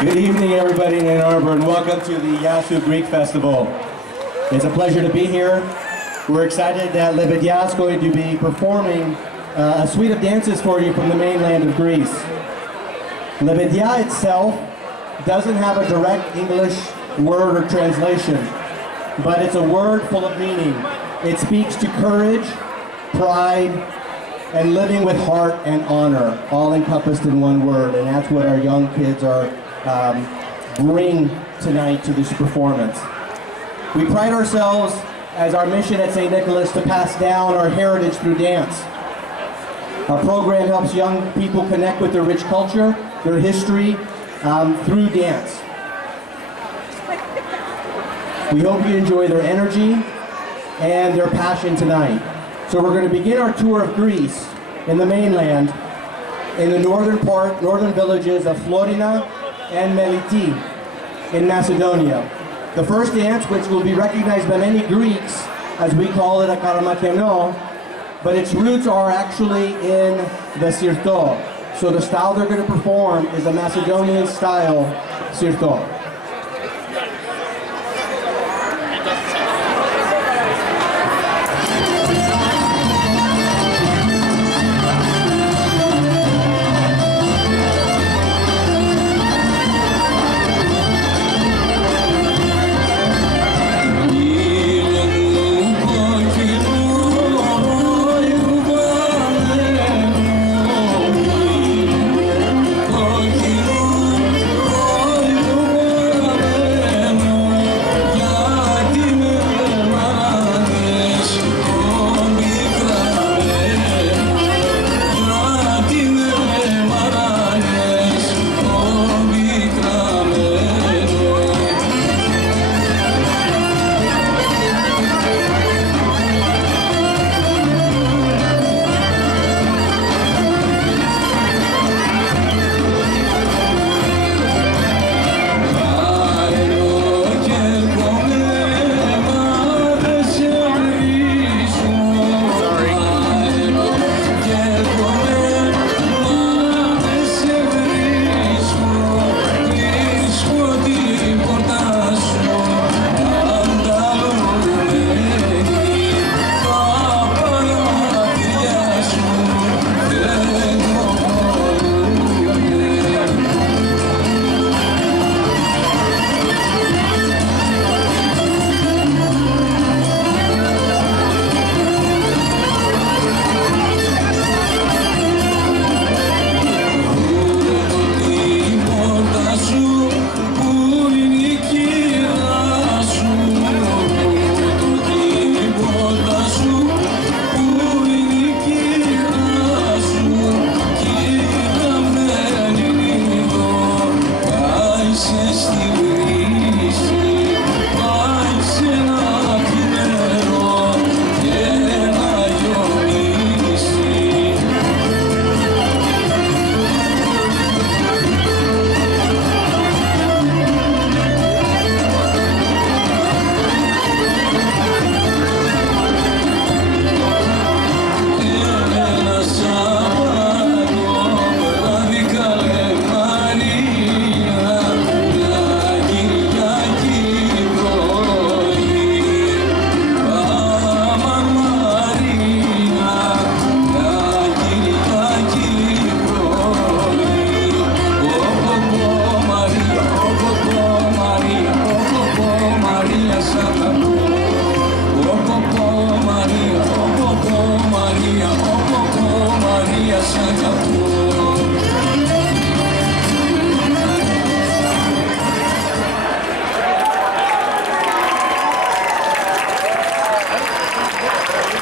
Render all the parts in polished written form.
Good evening, everybody in Ann Arbor, and welcome to the Yasu Greek Festival. It's a pleasure to be here. We're excited that Levendia is going to be performing a suite of dances for you from the mainland of Greece. Levendia itself doesn't have a direct English word or translation, but it's a word full of meaning. It speaks to courage, pride, and living with heart and honor, all encompassed in one word, and that's what our young kids are bring tonight to this performance. We pride ourselves as our mission at St. Nicholas to pass down our heritage through dance. Our program helps young people connect with their rich culture, their history, through dance. We hope you enjoy their energy and their passion tonight. So we're going to begin our tour of Greece in the mainland, in the northern villages of Florina and Meliti in Macedonia. The first dance, which will be recognized by many Greeks as we call it a karamakeno, but its roots are actually in the sirto. So the style they're going to perform is a Macedonian style sirto.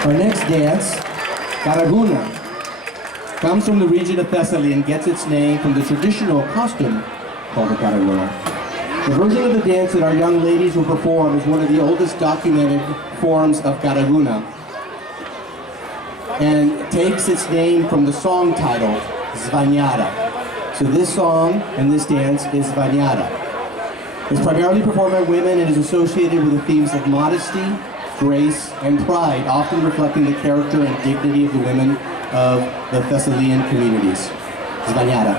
Our next dance, Karaguna, comes from the region of Thessaly and gets its name from the traditional costume called the Karaguna. The version of the dance that our young ladies will perform is one of the oldest documented forms of Karaguna and takes its name from the song title, Zvanyata. So this song and this dance is Zvanyata. It's primarily performed by women and is associated with the themes of modesty, grace, and pride, often reflecting the character and dignity of the women of the Thessalian communities. Zvanyata.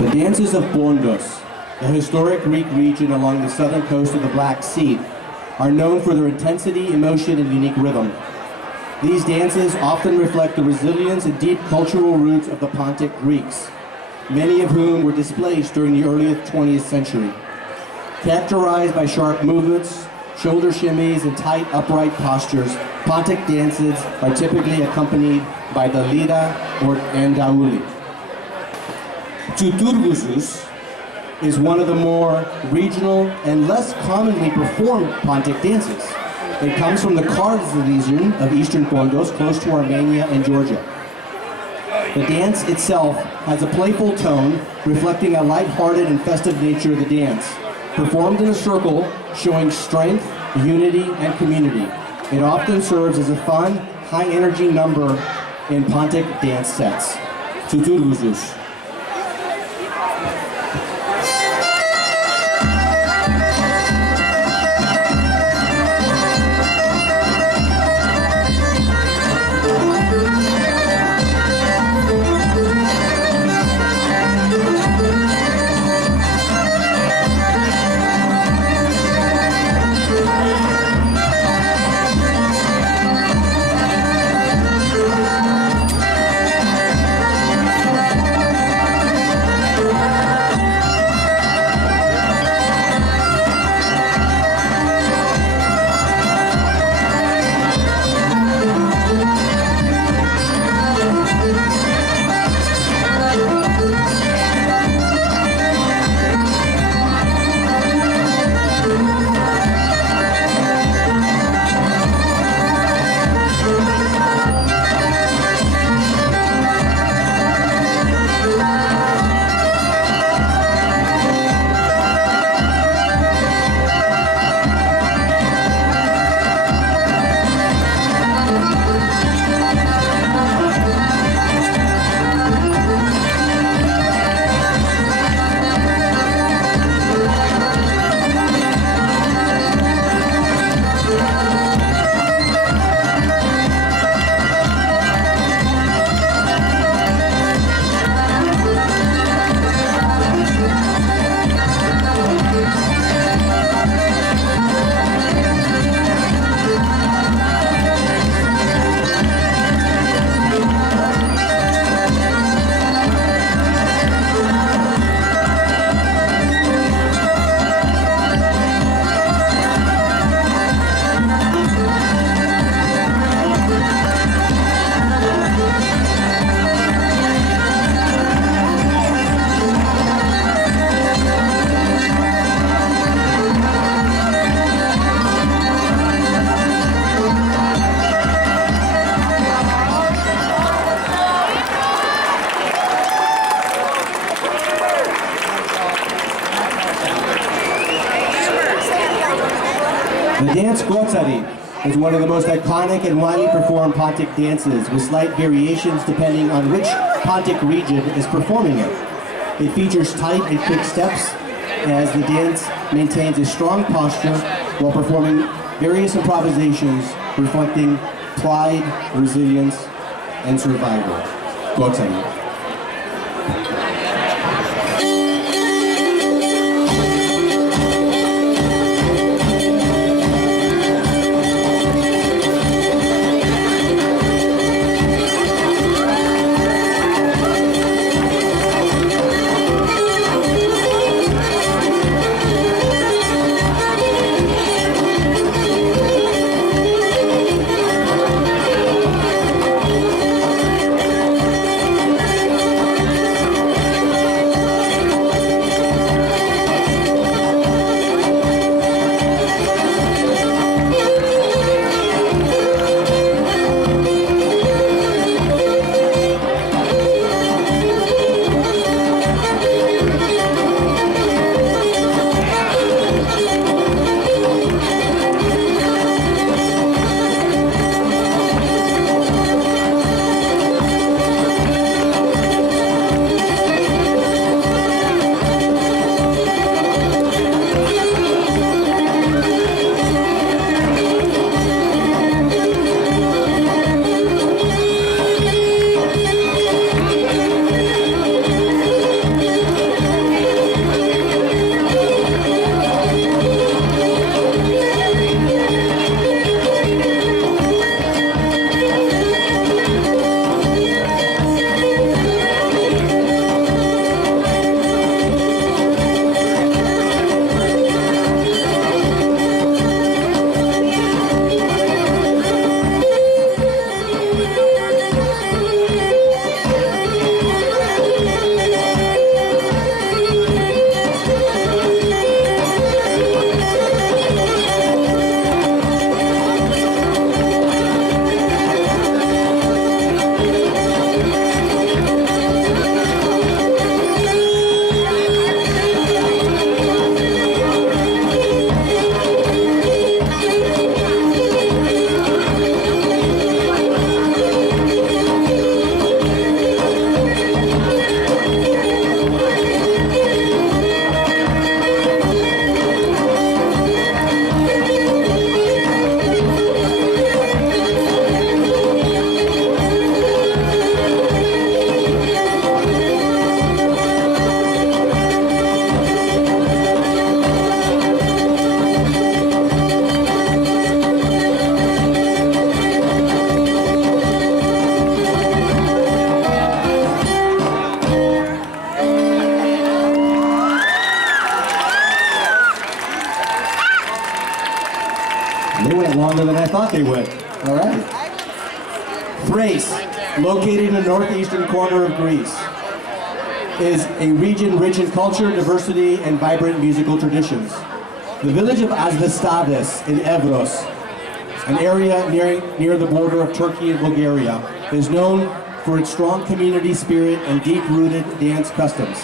The dances of Pondos, the historic Greek region along the southern coast of the Black Sea, are known for their intensity, emotion, and unique rhythm. These dances often reflect the resilience and deep cultural roots of the Pontic Greeks, many of whom were displaced during the early 20th century. Characterized by sharp movements, shoulder shimmies, and tight, upright postures, Pontic dances are typically accompanied by the lira and daouli. Tuturguzus is one of the more regional and less commonly performed Pontic dances. It comes from the Kars region of eastern Pondos, close to Armenia and Georgia. The dance itself has a playful tone, reflecting a lighthearted and festive nature of the dance. Performed in a circle, showing strength, unity, and community. It often serves as a fun, high-energy number in Pontic dance sets. Tuturguzus. dance Gotsari is one of the most iconic and widely performed Pontic dances, with slight variations depending on which Pontic region is performing it. It features tight and quick steps as the dance maintains a strong posture while performing various improvisations reflecting pride, resilience, and survival. Gotsari. They went longer than I thought they would. All right. Thrace, located in the northeastern corner of Greece, is a region rich in culture, diversity, and vibrant musical traditions. The village of Asvestades in Evros, an area near the border of Turkey and Bulgaria, is known for its strong community spirit and deep-rooted dance customs.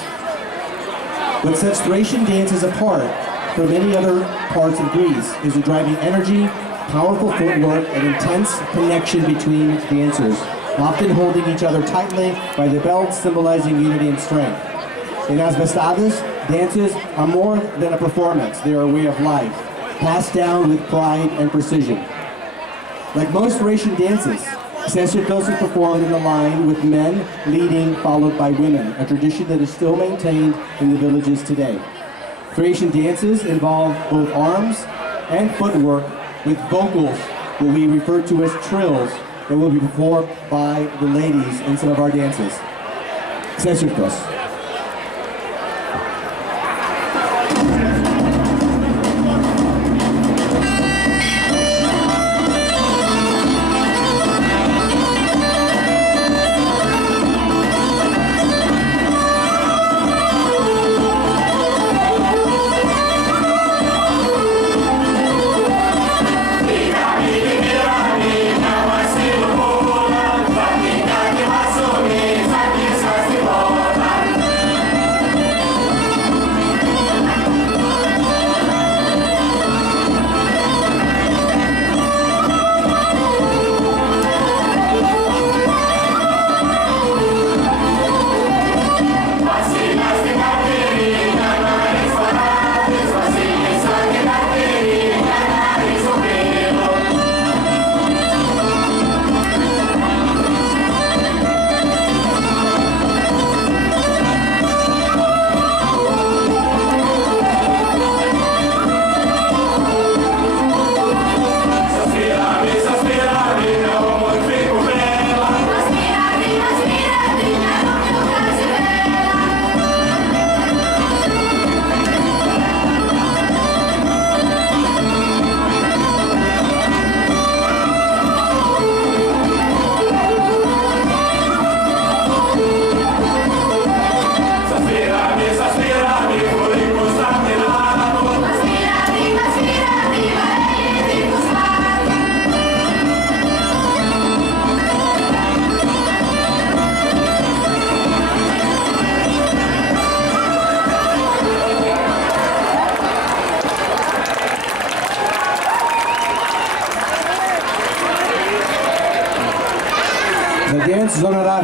What sets Thracian dances apart from many other parts of Greece is the driving energy, powerful footwork, and intense connection between dancers, often holding each other tightly by the belts, symbolizing unity and strength. In Asvestades, dances are more than a performance. They are a way of life, passed down with pride and precision. Like most Thracian dances, Sesirtos is performed in a line with men leading, followed by women, a tradition that is still maintained in the villages today. Thracian dances involve both arms and footwork, with vocals, what we refer to as trills, that will be performed by the ladies in some of our dances. Sesirtos.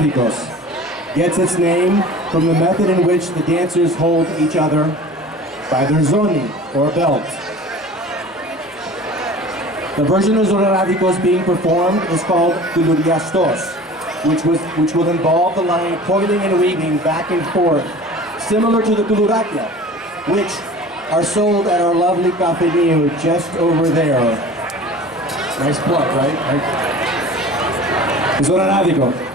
Zoronavicos gets its name from the method in which the dancers hold each other by their zoni, or belt. The version of Zoronavicos being performed is called Kuluriastos, which will involve the line coiling and weaving back and forth, similar to the Kulurakia, which are sold at our lovely cafeteria just over there. Nice plug, right? Zoronavicos.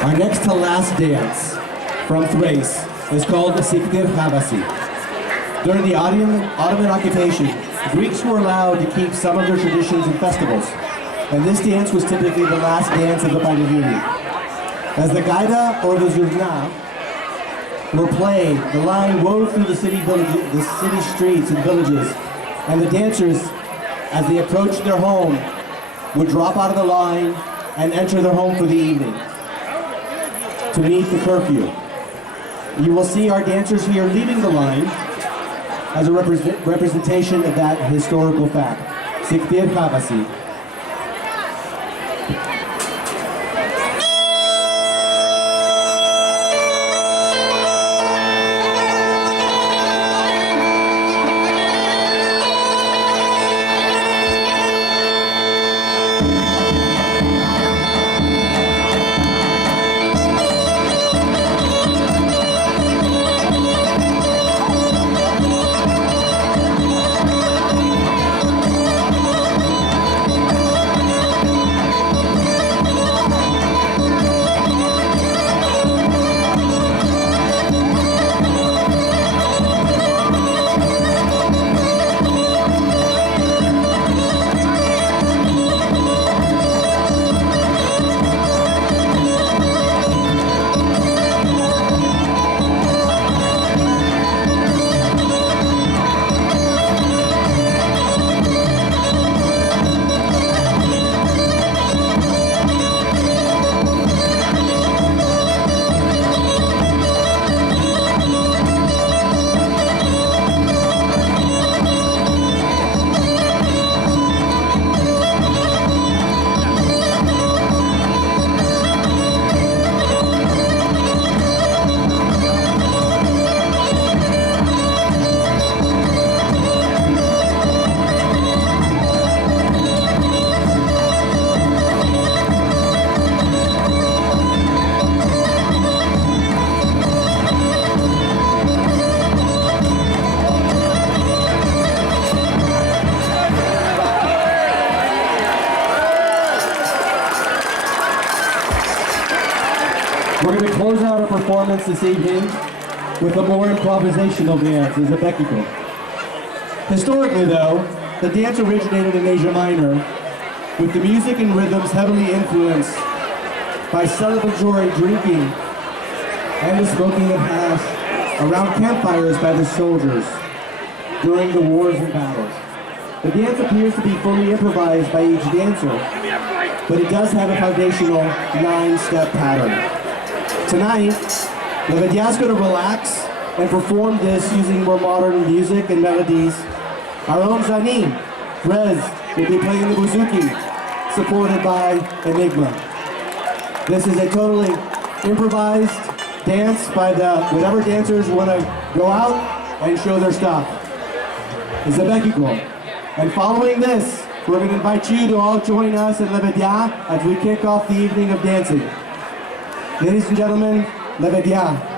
Our next to last dance from Thrace is called the Siktir Havasi. During the Ottoman occupation, Greeks were allowed to keep some of their traditions and festivals, and this dance was typically the last dance of the Panegyric. As the Gaida or the Zurna were played, the line wove through the city streets and villages, and the dancers, as they approached their home, would drop out of the line and enter their home for the evening to meet the curfew. You will see our dancers here leaving the line as a representation of that historical fact. Siktir Kabasi. We're going to close out our performance this evening with a more improvisational dance, as a Bekiko. Historically, though, the dance originated in Asia Minor, with the music and rhythms heavily influenced by celebratory drinking and the smoking of hash around campfires by the soldiers during the wars and battles. The dance appears to be fully improvised by each dancer, but it does have a foundational 9-step pattern. Tonight, Levendia is going to relax and perform this using more modern music and melodies. Our own Zanin, Rez, will be playing the bouzouki, supported by Enigma. This is a totally improvised dance by whatever dancers want to go out and show their stuff. It's a Bekiko. And following this, we're going to invite you to all join us in Levendia as we kick off the evening of dancing. Ladies and gentlemen, Levendia.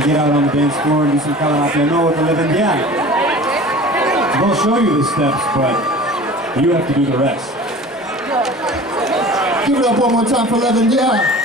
to get out on the dance floor and do some calanate with the Levendia. They'll show you the steps, but you have to do the rest. Give it up one more time for Levendia.